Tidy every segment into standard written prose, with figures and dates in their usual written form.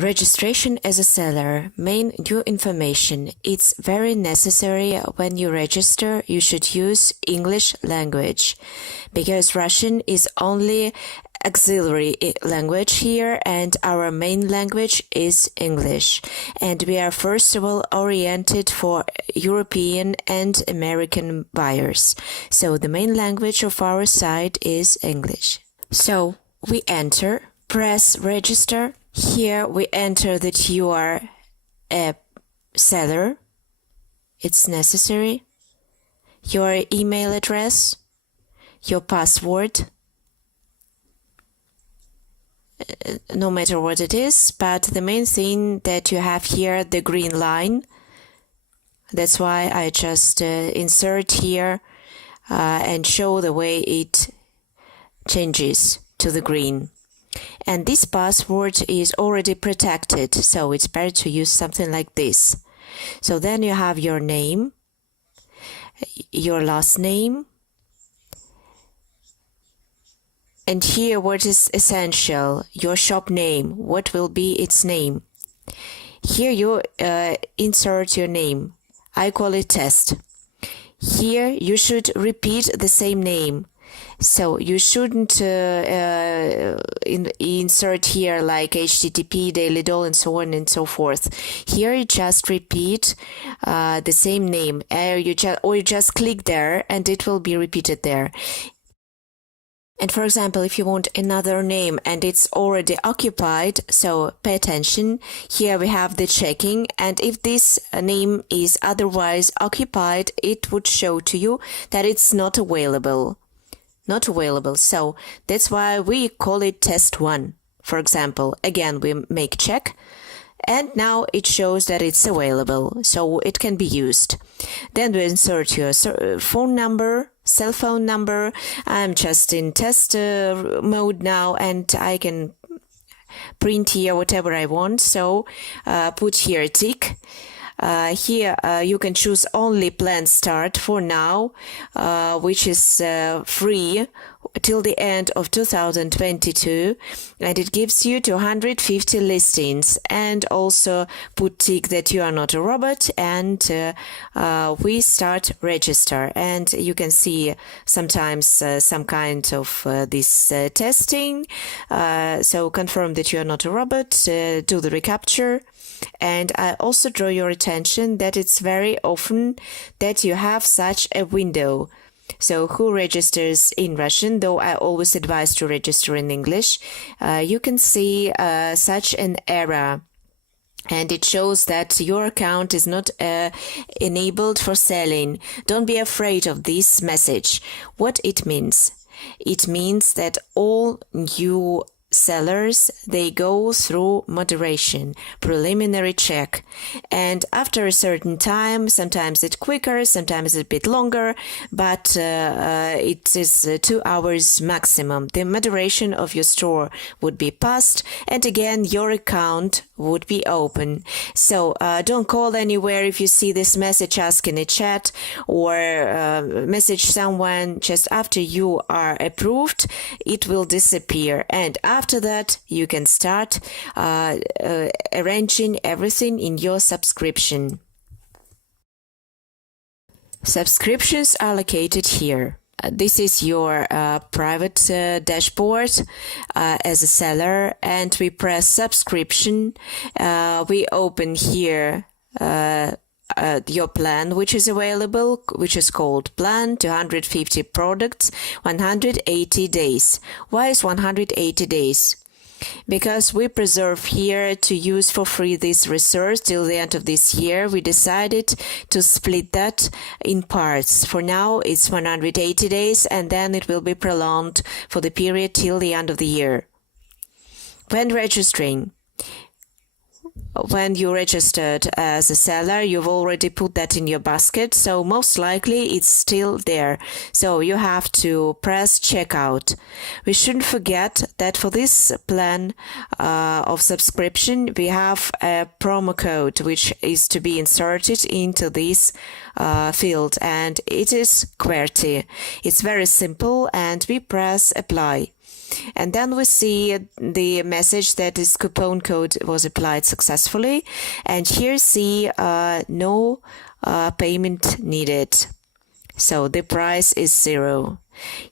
Registration as a seller, main new information. It's very necessary when you register, you should use English language because Russian is only auxiliary language here and our main language is English. And we are first of all oriented for European and American buyers. So the main language of our site is English. So we enter, press register. Here we enter that you are a seller. It's necessary. Your email address, your password, no matter what it is, but the main thing that you have here, the green line. That's why I just insert here and show the way it changes to the green. And this password is already protected, so it's better to use something like this. So then you have your name, your last name, and here what is essential, your shop name, what will be its name. Here you insert your name. I call it test. Here you should repeat the same name. So you shouldn't insert here like HTTP, DailyDoll, and so on and so forth. Here you just repeat the same name, or you just click there and it will be repeated there. And for example, if you want another name and it's already occupied, so pay attention. Here we have the checking, and if this name is otherwise occupied, it would show to you that it's not available. Not available. So that's why we call it test 1. For example, again, we make check and now it shows that it's available. So it can be used. Then we insert your phone number, cell phone number. I'm just in test mode now and I can print here whatever I want. So put here a tick. Here you can choose only plan start for now, which is free till the end of 2022, and it gives you 250 listings, and also put tick that you are not a robot, and we start register, and you can see sometimes some kind of this testing, so confirm that you are not a robot, do the recapture. And I also draw your attention that it's very often that you have such a window. So who registers in Russian, though I always advise to register in English, you can see such an error. And it shows that your account is not enabled for selling. Don't be afraid of this message. What it means? It means that all new sellers, they go through moderation, preliminary check, and after a certain time, sometimes it's quicker, sometimes it's a bit longer, but it is 2 hours maximum. The moderation of your store would be passed, and again your account would be open. So don't call anywhere if you see this message, ask in a chat, or message someone just after you are approved. It will disappear, and after that, you can start arranging everything in your subscription. Subscriptions are located here. This is your private dashboard as a seller, and we press subscription. We open here your plan, which is available, which is called plan 250 products, 180 days. Why is 180 days? Because we preserve here to use for free this resource till the end of this year. We decided to split that in parts. For now, it's 180 days, and then it will be prolonged for the period till the end of the year. When registering, when you registered as a seller, you've already put that in your basket, so most likely it's still there. So you have to press checkout. We shouldn't forget that for this plan of subscription, we have a promo code which is to be inserted into this field, and it is QWERTY. It's very simple, and we press apply. And then we see the message that this coupon code was applied successfully. And here see no payment needed. So the price is 0.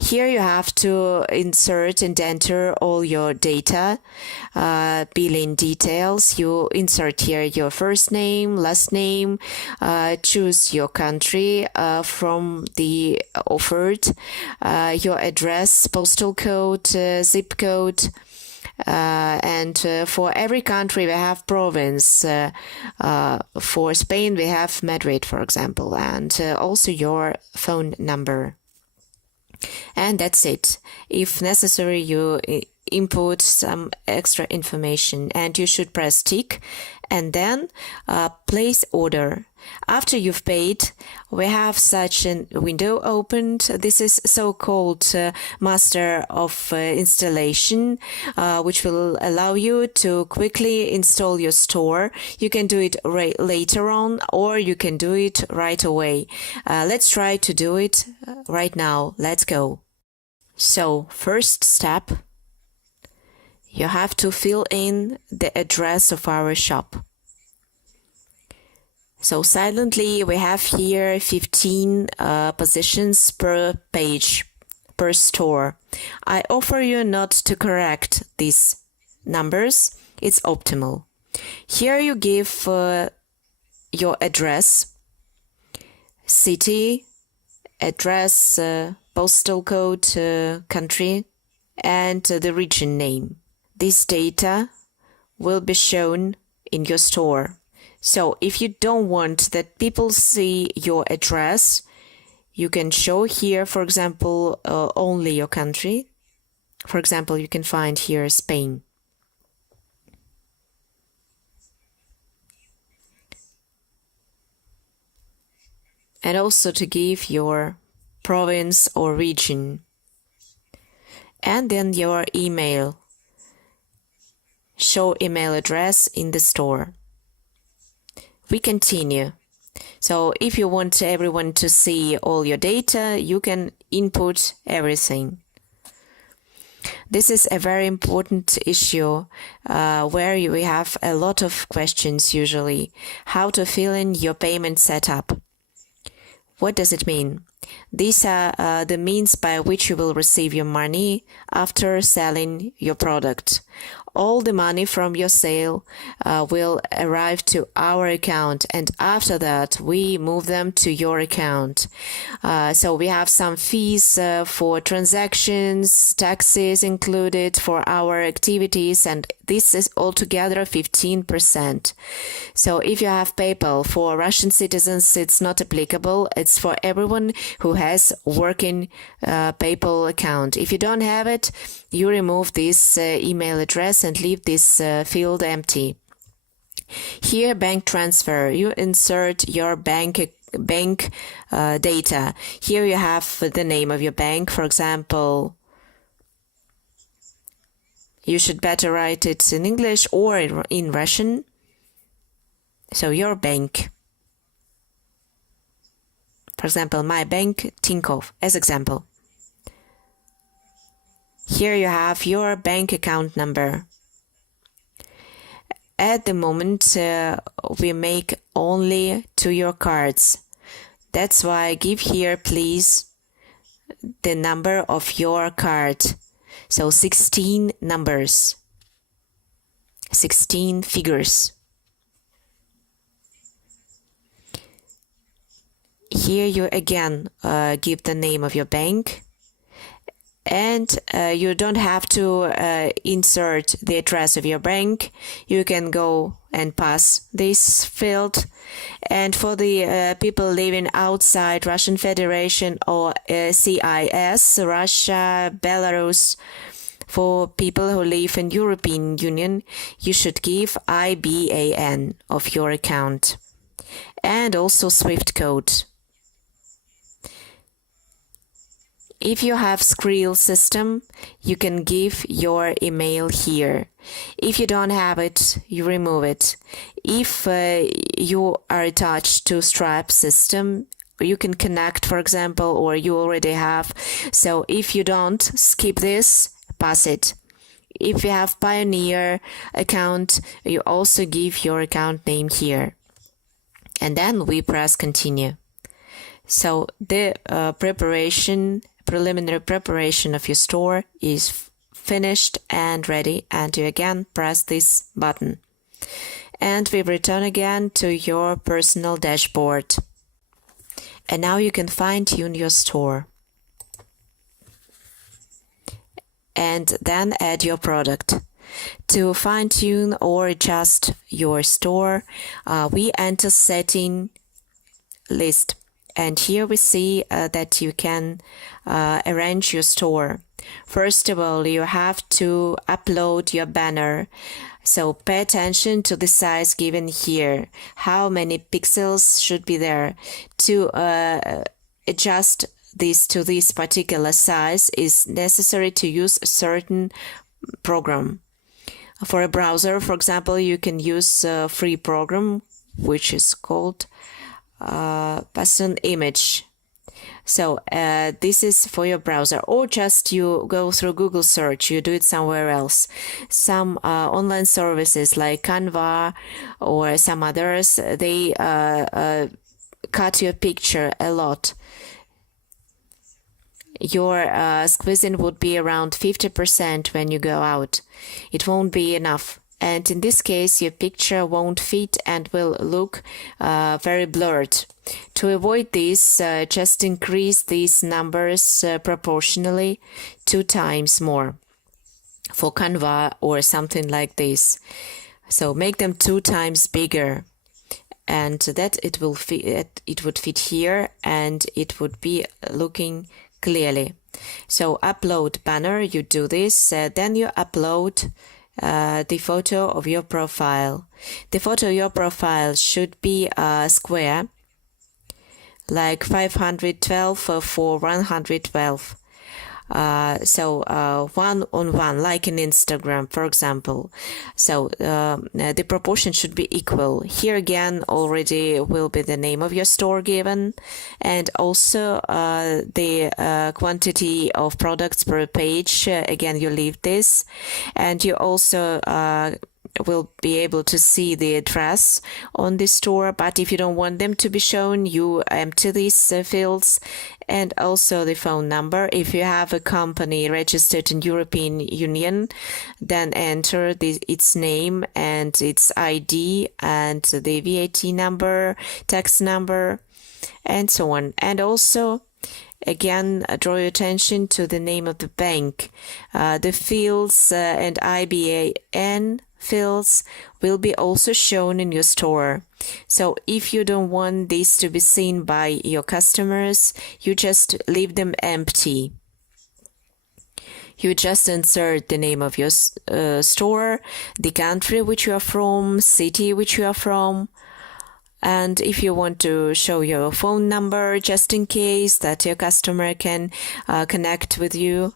Here you have to insert and enter all your data, billing details. You insert here your first name, last name, choose your country from the offered, your address, postal code, zip code. And for every country we have province. For Spain we have Madrid, for example, and also your phone number. And that's it. If necessary, you input some extra information, and you should press tick and then place order. After you've paid, we have such a window opened. This is so-called master of installation, which will allow you to quickly install your store. You can do it later on, or you can do it right away. Let's try to do it right now. Let's go. So, first step, you have to fill in the address of our shop. So silently, we have here 15 positions per page, per store. I offer you not to correct these numbers. It's optimal. Here you give your address, city, address, postal code, country, and the region name. This data will be shown in your store. So if you don't want that people see your address, you can show here, for example, only your country. For example, you can find here Spain. And also to give your province or region. And then your email. Show email address in the store. We continue. So if you want everyone to see all your data, you can input everything. This is a very important issue where we have a lot of questions usually. How to fill in your payment setup. What does it mean? These are the means by which you will receive your money after selling your product. All the money from your sale will arrive to our account, and after that we move them to your account. So we have some fees for transactions, taxes included for our activities, and this is altogether 15%. So if you have PayPal for Russian citizens, it's not applicable. It's for everyone who has working PayPal account. If you don't have it, you remove this email address and leave this field empty. Here, bank transfer. You insert your bank data. Here you have the name of your bank. For example, you should better write it in English or in Russian. So your bank. For example, my bank, Tinkoff, as example. Here you have your bank account number. At the moment, we make only to your cards. That's why give here, please, the number of your card. So 16 numbers, 16 figures. Here you again give the name of your bank. And you don't have to insert the address of your bank. You can go and pass this field. And for the people living outside Russian Federation or CIS, Russia, Belarus, for people who live in European Union, you should give IBAN of your account. And also SWIFT code. If you have Skrill system, you can give your email here. If you don't have it, you remove it. If you are attached to Stripe system, you can connect, for example, or you already have. So if you don't, skip this, pass it. If you have Pioneer account, you also give your account name here. And then we press continue. So the preliminary preparation of your store is finished and ready, and you again press this button. And we return again to your personal dashboard. And now you can fine-tune your store. And then add your product. To fine-tune or adjust your store, we enter setting list. And here we see that you can arrange your store. First of all, you have to upload your banner. So pay attention to the size given here. How many pixels should be there? To adjust this to this particular size is necessary to use a certain program. For a browser, for example, you can use a free program which is called Person Image. So this is for your browser, or just you go through Google search, you do it somewhere else. Some online services like Canva or some others, they cut your picture a lot. Your squeezing would be around 50% when you go out. It won't be enough. And in this case, your picture won't fit and will look very blurred. To avoid this, just increase these numbers proportionally 2 times more for Canva or something like this. So make them 2 times bigger, and that it would fit here and it would be looking clearly. So upload banner, you do this, then you upload the photo of your profile. The photo of your profile should be square, like 512 for 112. So 1:1, like in Instagram, for example. So the proportion should be equal. Here again already will be the name of your store given, and also the quantity of products per page. Again, you leave this, and you also will be able to see the address on the store, but if you don't want them to be shown, you empty these fields, and also the phone number. If you have a company registered in European Union, then enter its name and its ID and the VAT number, tax number, and so on. And also, again, draw your attention to the name of the bank. The fields and IBAN fields will be also shown in your store. So if you don't want this to be seen by your customers, you just leave them empty. You just insert the name of your store, the country which you are from, city which you are from, and if you want to show your phone number just in case that your customer can connect with you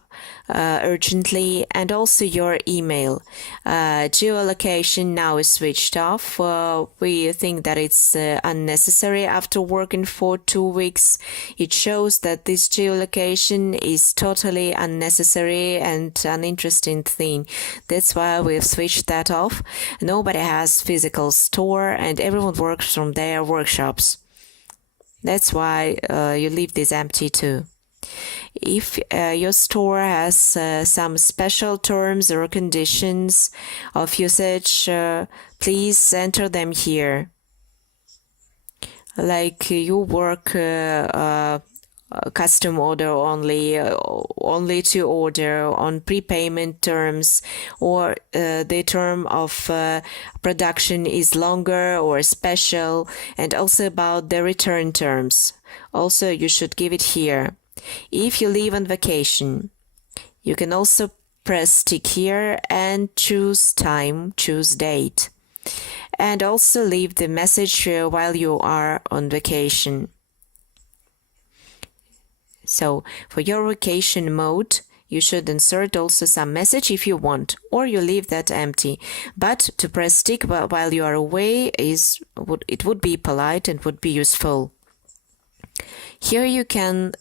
urgently, and also your email. Geolocation now is switched off. We think that it's unnecessary after working for 2 weeks. It shows that this geolocation is totally unnecessary and uninteresting thing. That's why we've switched that off. Nobody has physical store and everyone works from their workshops. That's why you leave this empty too. If your store has some special terms or conditions of usage, please enter them here. Like you work custom order only to order on prepayment terms, or the term of production is longer or special, and also about the return terms. Also, you should give it here. If you leave on vacation, you can also press tick here and choose time, choose date, and also leave the message while you are on vacation. So for your vacation mode, you should insert also some message if you want, or you leave that empty. But to press tick while you are away it would be polite and would be useful. Here you can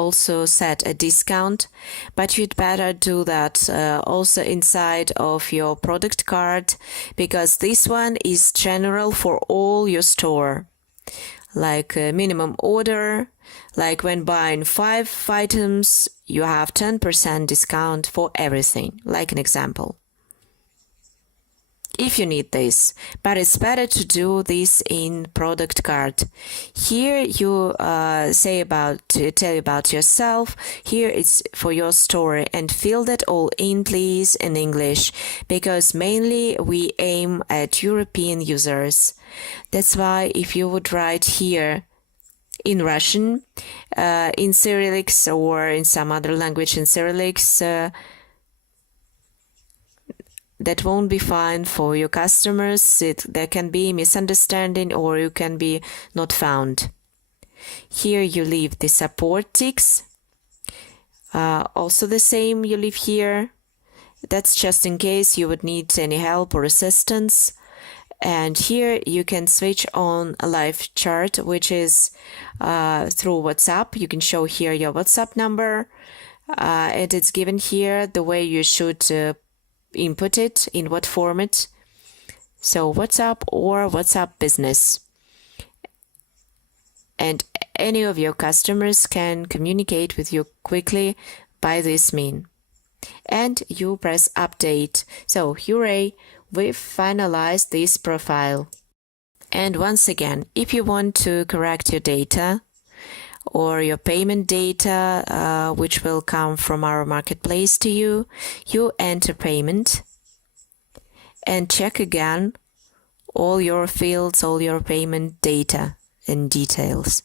also set a discount, but you'd better do that also inside of your product cart, because this one is general for all your store. Like a minimum order, like when buying 5 items, you have 10% discount for everything, like an example. If you need this, but it's better to do this in product cart. Here you tell about yourself. Here it's for your store, and fill that all in, please, in English, because mainly we aim at European users. That's why if you would write here in Russian, in Cyrillics, or in some other language in Cyrillics, that won't be fine for your customers. There can be misunderstanding, or you can be not found. Here you leave the support ticks. Also the same you leave here. That's just in case you would need any help or assistance. And here you can switch on a live chat, which is through WhatsApp. You can show here your WhatsApp number, and it's given here the way you should input it, in what format. So WhatsApp or WhatsApp Business. And any of your customers can communicate with you quickly by this mean. And you press update. So hooray, we've finalized this profile. And once again, if you want to correct your data or your payment data, which will come from our marketplace to you, you enter payment and check again all your fields, all your payment data and details.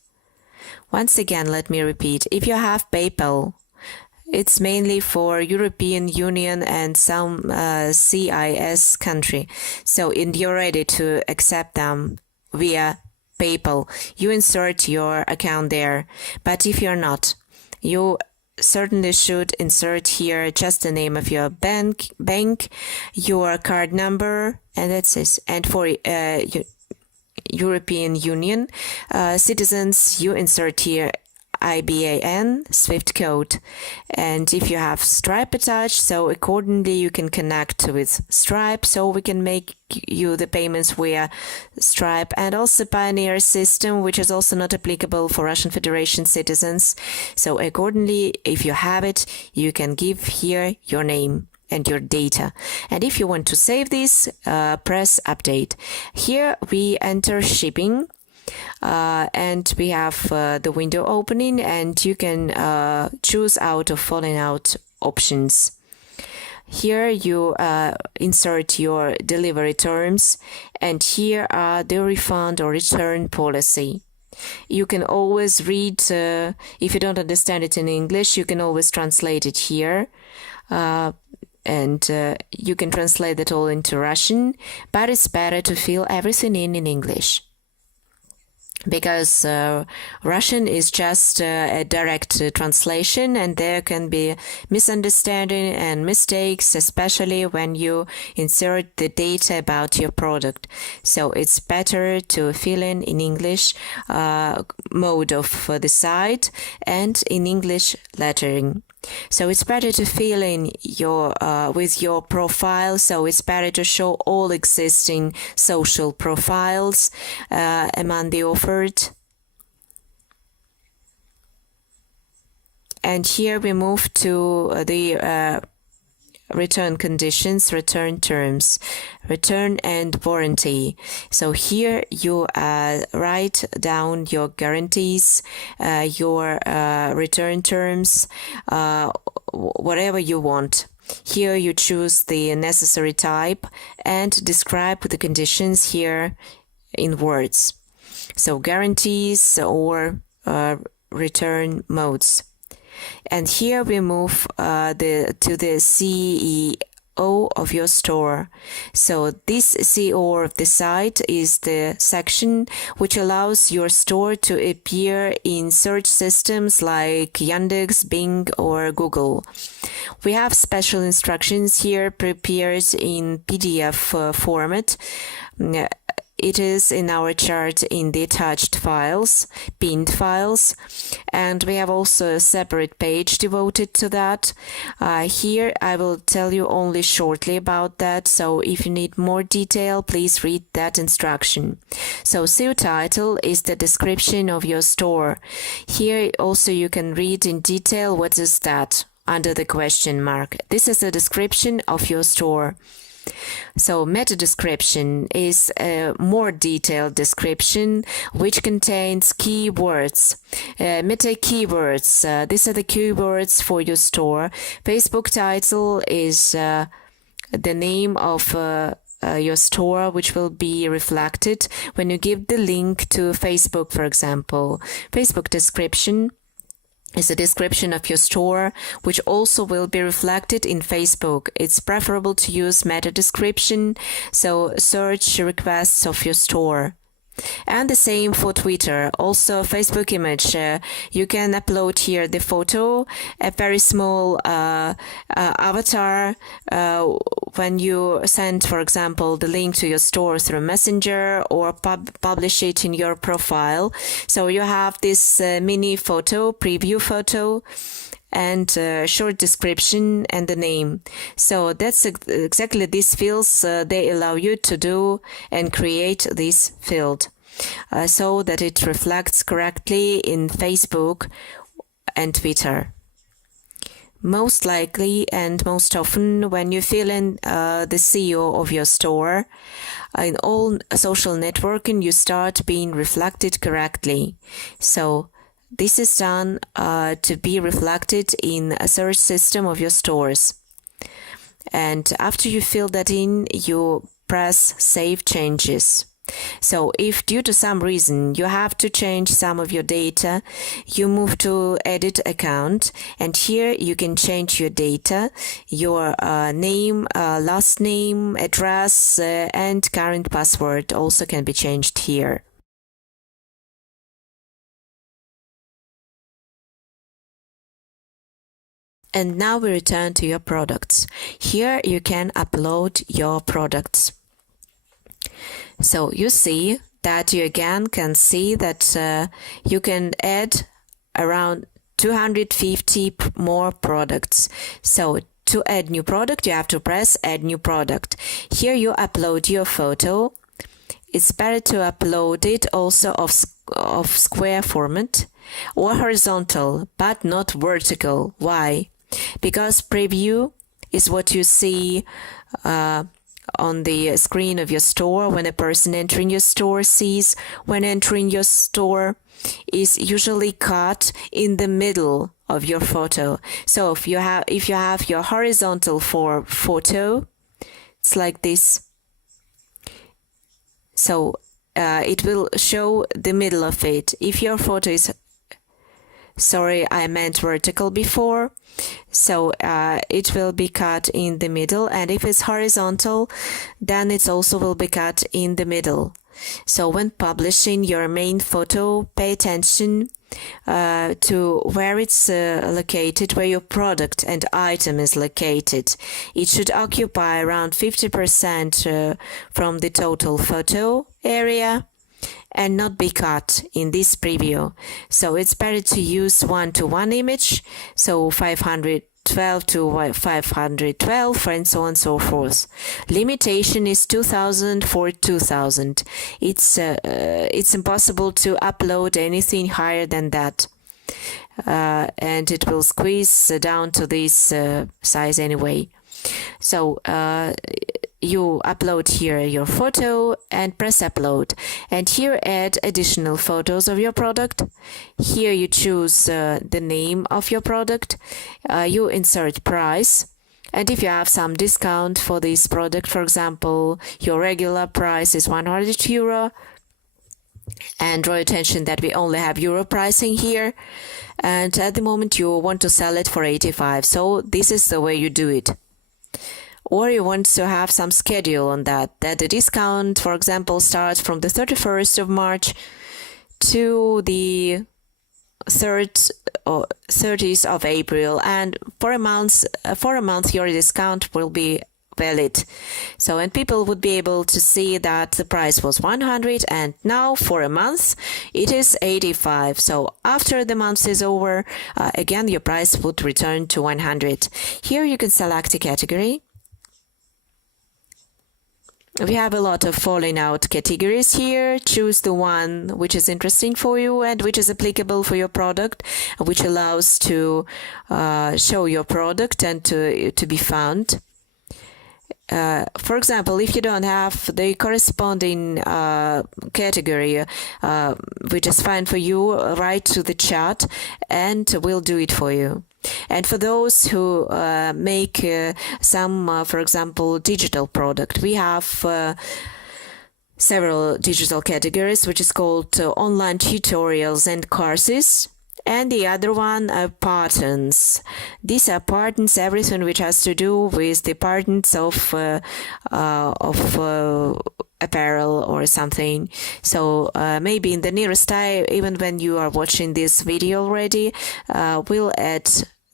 Once again, let me repeat, if you have PayPal, it's mainly for European Union and some CIS country. So you're ready to accept them via PayPal. You insert your account there. But if you're not, you certainly should insert here just the name of your bank, your card number, and that's it. And for European Union citizens, you insert here IBAN, SWIFT code. And if you have Stripe attached, so accordingly you can connect with Stripe, so we can make you the payments via Stripe. And also Pioneer system, which is also not applicable for Russian Federation citizens. So accordingly, if you have it, you can give here your name and your data. And if you want to save this, press update. Here we enter shipping. And we have the window opening, and you can choose out of falling out options. Here you insert your delivery terms, and here are the refund or return policy. You can always read, if you don't understand it in English, you can always translate it here. And you can translate it all into Russian, but it's better to fill everything in English. Because Russian is just a direct translation, and there can be misunderstanding and mistakes, especially when you insert the data about your product. So it's better to fill in English mode of the site and in English lettering. So it's better to fill in your with your profile. So it's better to show all existing social profiles among the offered. And here we move to the return conditions, return terms, return and warranty. So here you write down your guarantees, your return terms, whatever you want. Here you choose the necessary type and describe the conditions here in words. So guarantees or return modes. And here we move to the CEO of your store. So this CEO of the site is the section which allows your store to appear in search systems like Yandex, Bing or Google. We have special instructions here prepared in PDF format. it is in our chart in the attached files, pinned files, and we have also a separate page devoted to that. Here I will tell you only shortly about that, so if you need more detail, please read that instruction. So SEO title is the description of your store. Here also you can read in detail what is that under the question mark. This is the description of your store. So meta description is a more detailed description which contains keywords. Meta keywords, these are the keywords for your store. Facebook title is the name of your store, which will be reflected when you give the link to Facebook, for example. Facebook description is a description of your store, which also will be reflected in Facebook. It's preferable to use meta description, so search requests of your store. And the same for Twitter. Also, Facebook image. You can upload here the photo, a very small avatar. When you send, for example, the link to your store through Messenger or publish it in your profile. So you have this mini photo, preview photo, and short description and the name. So that's exactly these fields they allow you to do and create this field so that it reflects correctly in Facebook and Twitter. Most likely and most often when you fill in the SEO of your store, in all social networking you start being reflected correctly. So this is done to be reflected in a search system of your stores. And after you fill that in, you press Save Changes. So if due to some reason you have to change some of your data, you move to Edit Account, and here you can change your data, your name, last name, address, and current password also can be changed here. And now we return to your products. Here you can upload your products. So you see that you again can see that you can add around 250 more products. So to add new product, you have to press Add New Product. Here you upload your photo. It's better to upload it also of square format or horizontal, but not vertical. Why? Because preview is what you see on the screen of your store when a person entering your store sees when entering your store is usually cut in the middle of your photo. So if you have your horizontal for photo, it's like this. So it will show the middle of it. If your photo is, sorry, I meant vertical before, so it will be cut in the middle, and if it's horizontal, then it also will be cut in the middle. So when publishing your main photo, pay attention to where it's located, where your product and item is located. It should occupy around 50% from the total photo area and not be cut in this preview. So it's better to use 1:1 image, so 512 to 512 and so on and so forth. Limitation is 2000 for 2000. It's impossible to upload anything higher than that. And it will squeeze down to this size anyway. So you upload here your photo and press upload, and here add additional photos of your product. Here you choose the name of your product, you insert price, and if you have some discount for this product, for example your regular price is 100 euro, and draw attention that we only have euro pricing here, and at the moment you want to sell it for 85, so this is the way you do it. Or you want to have some schedule on that the discount, for example, starts from the 31st of March to the 30th of April, and for a month your discount will be valid. So, and people would be able to see that the price was 100 and now for a month it is 85. So after the month is over, again your price would return to 100. Here you can select a category. We have a lot of falling out categories here. Choose the one which is interesting for you and which is applicable for your product, which allows to show your product and to be found. For example, if you don't have the corresponding category which is fine for you, write to the chat and we'll do it for you. And for those who make some, for example, digital product, we have several digital categories, which is called online tutorials and courses. And the other one are patterns. These are patterns, everything which has to do with the patterns of apparel or something. So maybe in the nearest time, even when you are watching this video already, we'll add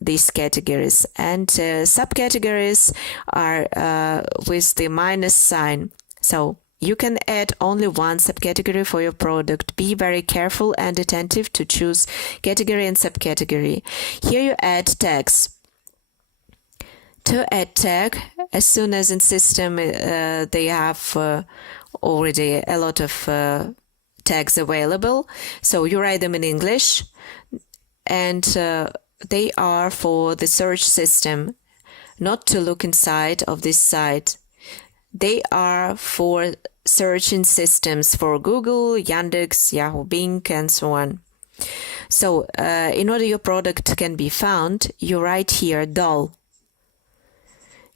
these categories. And subcategories are with the minus sign. So you can add only one subcategory for your product. Be very careful and attentive to choose category and subcategory. Here you add tags. To add tag, as soon as in system they have already a lot of tags available. So you write them in English and they are for the search system, not to look inside of this site. They are for searching systems for Google, Yandex, Yahoo, Bing, and so on. So, in order your product can be found, you write here doll.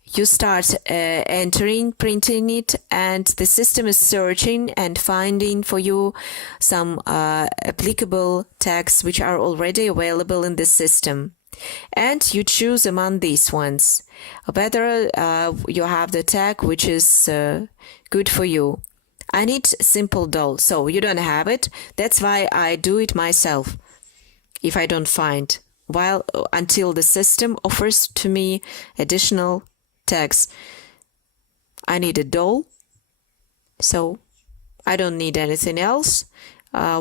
You start entering, printing it, and the system is searching and finding for you some applicable tags which are already available in the system. And you choose among these ones. Whether you have the tag which is good for you. I need simple doll, so you don't have it. That's why I do it myself. If I don't find, until the system offers to me additional tags. I need a doll, so I don't need anything else.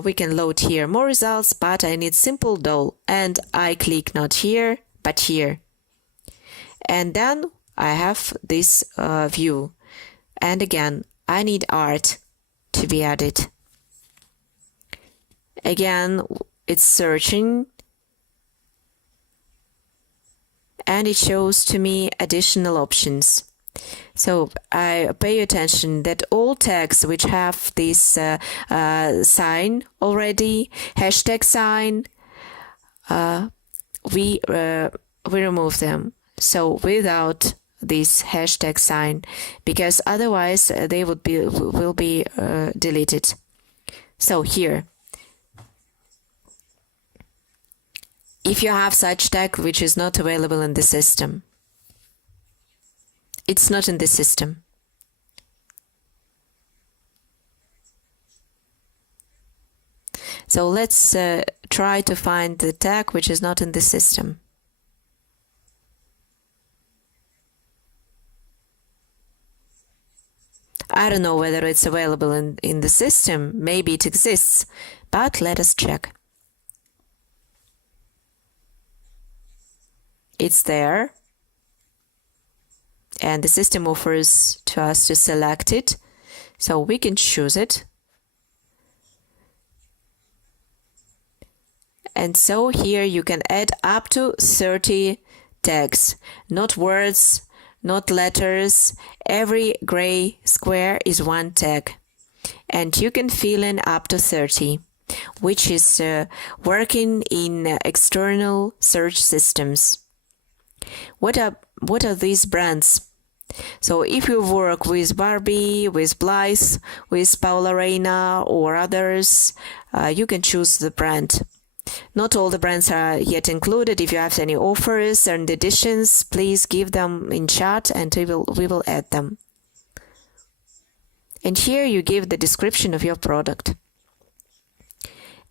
We can load here more results, but I need simple doll, and I click not here but here, and then I have this view, and again I need art to be added. Again it's searching and it shows to me additional options. So I pay attention that all tags which have this sign already, hashtag sign, we remove them. So without this hashtag sign, because otherwise they will be deleted. So here, if you have such tag which is not available in the system, it's not in the system. So let's try to find the tag which is not in the system. I don't know whether it's available in the system. Maybe it exists, but let us check. It's there, and the system offers to us to select it, so we can choose it. And so here you can add up to 30 tags, not words, not letters. Every gray square is one tag, and you can fill in up to 30, which is working in external search systems. What are these brands? So if you work with Barbie, with Blythe, with Paula Reina or others, you can choose the brand. Not all the brands are yet included. If you have any offers and additions, please give them in chat and we will add them. And here you give the description of your product.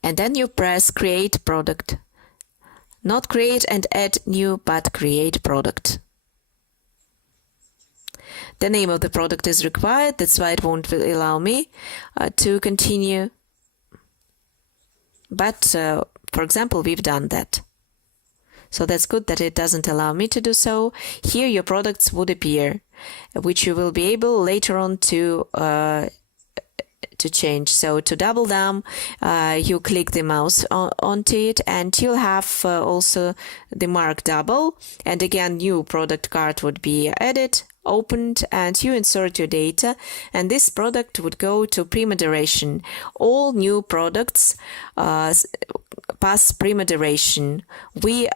And then you press Create Product. Not create and add new, but create product. The name of the product is required, that's why it won't allow me to continue. But, for example, we've done that. So that's good that it doesn't allow me to do so. Here your products would appear, which you will be able later on to change. So to double them, you click the mouse onto it, and you'll have also the mark double. And again, new product card would be added, opened, and you insert your data, and this product would go to pre-moderation. All new products pass pre-moderation. We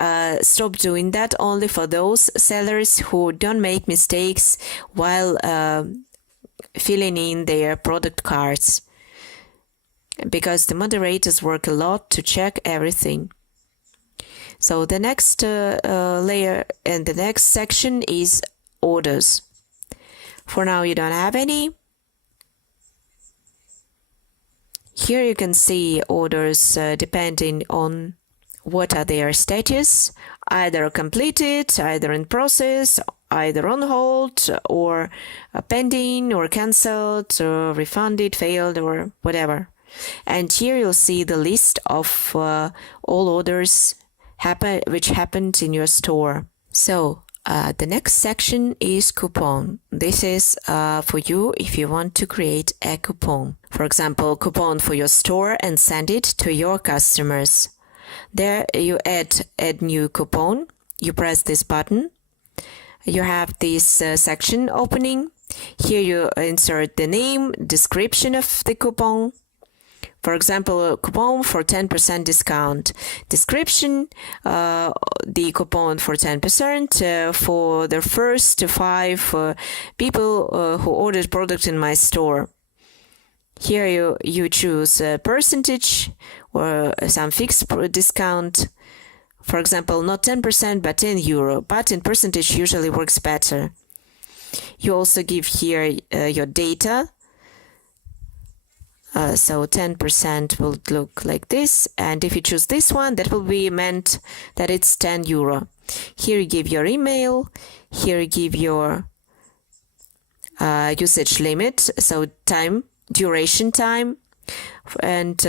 stop doing that only for those sellers who don't make mistakes while filling in their product cards, because the moderators work a lot to check everything. So the next layer and the next section is orders. For now you don't have any. Here you can see orders depending on what are their status, either completed, either in process, either on hold, or pending, or cancelled, or refunded, failed, or whatever. And here you'll see the list of all orders which happened in your store. So the next section is coupon. This is for you if you want to create a coupon. For example, coupon for your store and send it to your customers. There you add new coupon. You press this button. You have this section opening. Here you insert the name, description of the coupon. For example, a coupon for 10% discount. Description, the coupon for 10% for the first 5 people who ordered product in my store. Here you choose a percentage or some fixed discount. For example, not 10% but €10, but in percentage usually works better. You also give here your data. So 10% will look like this, and if you choose this one, that will be meant that it's €10. Here you give your email, here you give your usage limit, so time, duration time, and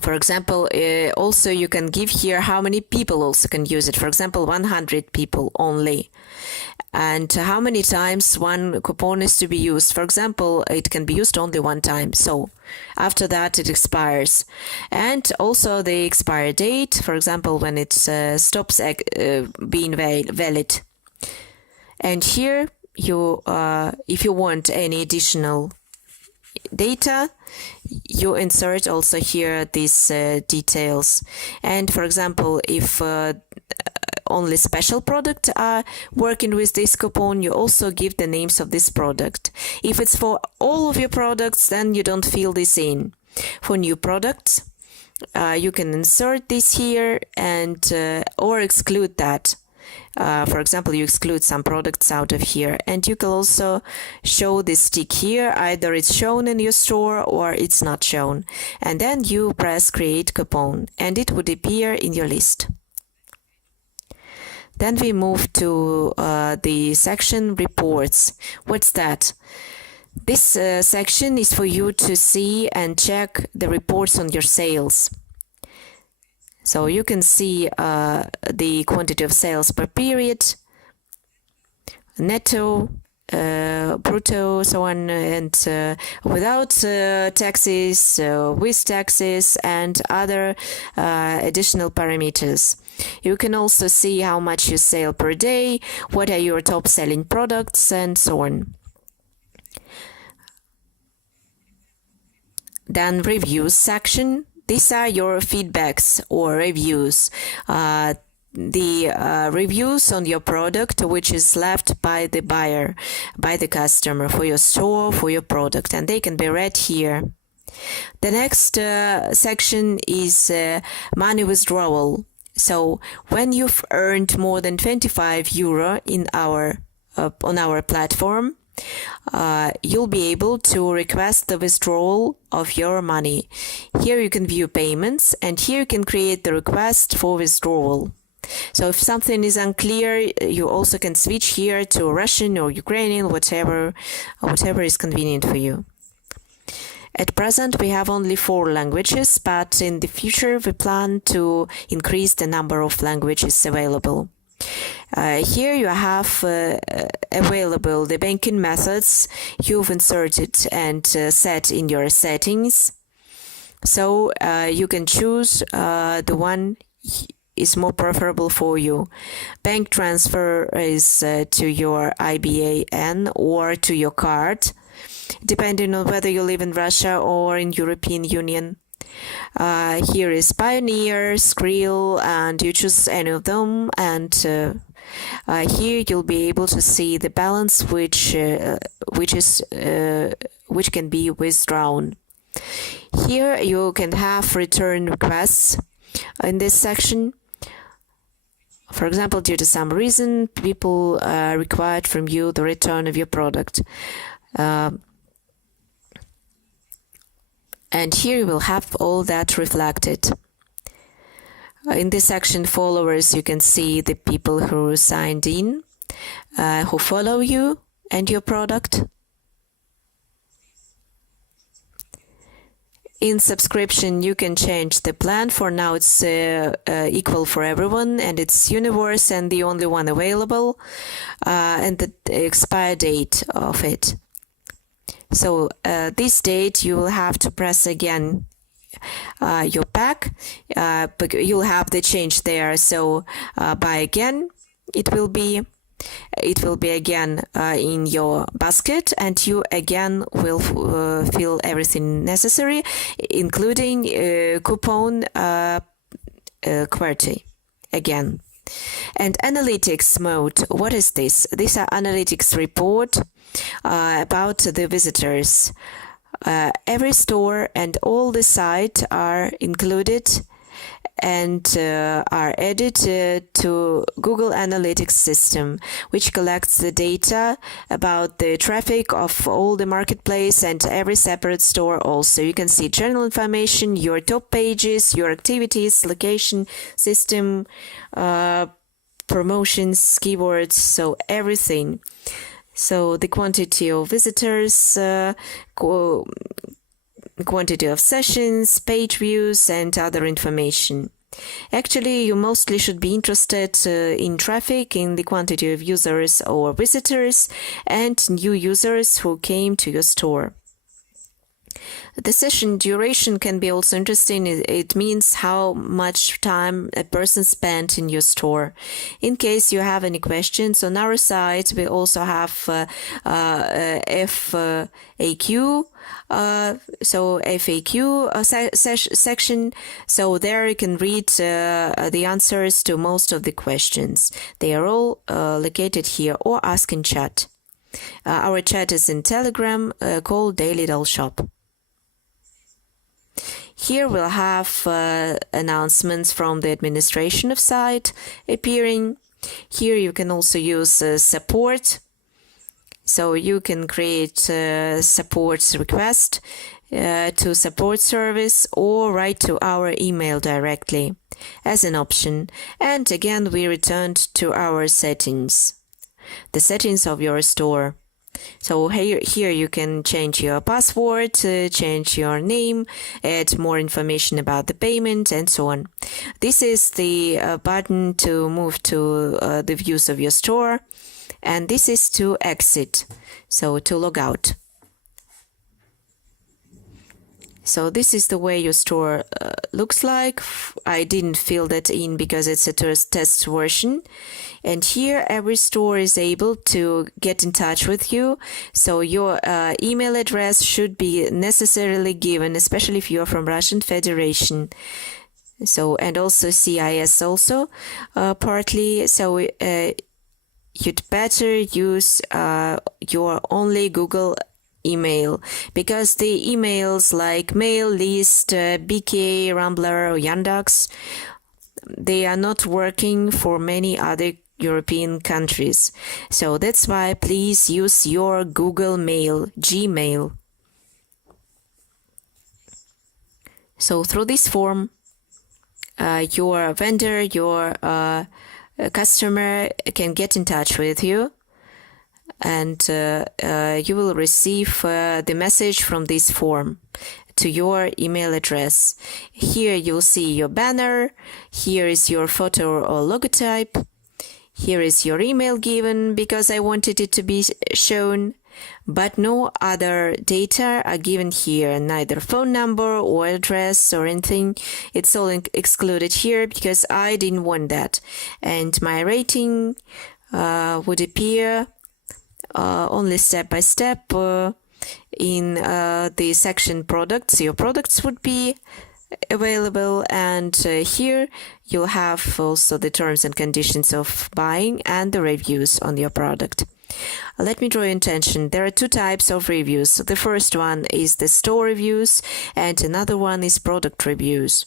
for example, also you can give here how many people also can use it. For example, 100 people only. And how many times one coupon is to be used. For example, it can be used only one time. So after that, it expires. And also the expiry date, for example, when it stops being valid. And here, if you want any additional data, you insert also here these details. And for example, if only special product are working with this coupon, you also give the names of this product. If it's for all of your products, then you don't fill this in. For new products, you can insert this here and or exclude that. For example, you exclude some products out of here, and you can also show this tick here. Either it's shown in your store or it's not shown. And then you press create coupon and it would appear in your list. Then we move to the section reports. What's that? This section is for you to see and check the reports on your sales. So you can see the quantity of sales per period, netto, brutto, so on, and without taxes, with taxes, and other additional parameters. You can also see how much you sell per day, what are your top selling products, and so on. Then reviews section. These are your feedbacks or reviews. The reviews on your product which is left by the buyer, by the customer, for your store, for your product, and they can be read here. The next section is money withdrawal. So when you've earned more than €25 in on our platform, you'll be able to request the withdrawal of your money. Here you can view payments, and here you can create the request for withdrawal. So if something is unclear, you also can switch here to Russian or Ukrainian, whatever is convenient for you. At present, we have only 4 languages, but in the future, we plan to increase the number of languages available. Here you have available the banking methods you've inserted and set in your settings. So you can choose the one is more preferable for you. Bank transfer is to your IBAN or to your card, depending on whether you live in Russia or in European Union. Here is Pioneer, Skrill, and you choose any of them, and here you'll be able to see the balance which can be withdrawn. Here you can have return requests in this section. For example, due to some reason, people required from you the return of your product. And here you will have all that reflected. In this section, followers, you can see the people who signed in, who follow you and your product. In subscription, you can change the plan. For now, it's equal for everyone, and it's universe and the only one available, and the expire date of it. So this date, you will have to press again your pack, but you'll have the change there. So by again, it will be again in your basket, and you again will fill everything necessary, including coupon QWERTY again. And analytics mode, what is this? These are analytics report about the visitors. Every store and all the site are included and are added to Google Analytics system, which collects the data about the traffic of all the marketplace and every separate store also. You can see general information, your top pages, your activities, location, system, promotions, keywords, so everything. So the quantity of visitors, quantity of sessions, page views, and other information. Actually, you mostly should be interested in traffic, in the quantity of users or visitors, and new users who came to your store. The session duration can be also interesting. It means how much time a person spent in your store. In case you have any questions, on our site we also have FAQ. So FAQ section. So there you can read the answers to most of the questions. They are all located here, or ask in chat. Our chat is in Telegram called DailyDoll Shop. Here we'll have announcements from the administration of site appearing. Here you can also use support. So you can create support request to support service, or write to our email directly as an option. And again, we returned to our settings, the settings of your store. So here you can change your password, change your name, add more information about the payment, and so on. This is the button to move to the views of your store, and this is to exit, so to log out. So this is the way your store looks like. I didn't fill that in because it's a test version. And here every store is able to get in touch with you. So your email address should be necessarily given, especially if you're from Russian Federation. So, and also CIS also partly. So you'd better use your only Google email, because the emails like Mail, List, BK, Rambler, or Yandex, they are not working for many other European countries. So that's why please use your Google Mail, Gmail. So through this form, your vendor, your customer can get in touch with you, and you will receive the message from this form to your email address. Here you'll see your banner, here is your photo or logotype, here is your email given because I wanted it to be shown, but no other data are given here, neither phone number or address or anything. It's all excluded here because I didn't want that. And my rating would appear only step by step in the section products. Your products would be available, and here you'll have also the terms and conditions of buying and the reviews on your product. Let me draw your attention. There are two types of reviews. The first one is the store reviews, and another one is product reviews.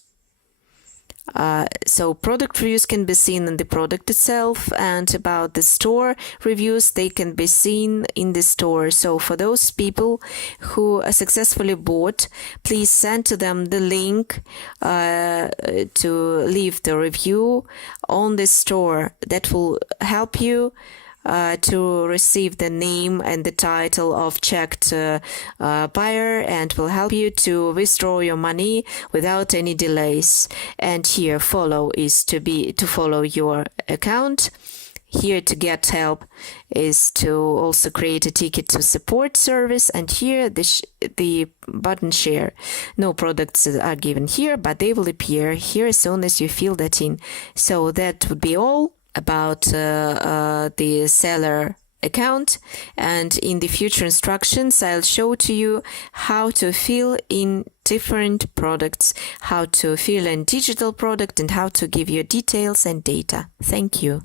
So product reviews can be seen in the product itself, and about the store reviews, they can be seen in the store. So for those people who successfully bought, please send to them the link to leave the review on the store. That will help you to receive the name and the title of checked buyer, and will help you to withdraw your money without any delays. And here follow is to follow your account. Here to get help is to also create a ticket to support service, and here the button share. No products are given here, but they will appear here as soon as you fill that in. So that would be all about the seller account, and in the future instructions I'll show to you how to fill in different products, how to fill in digital product, and how to give your details and data. Thank you.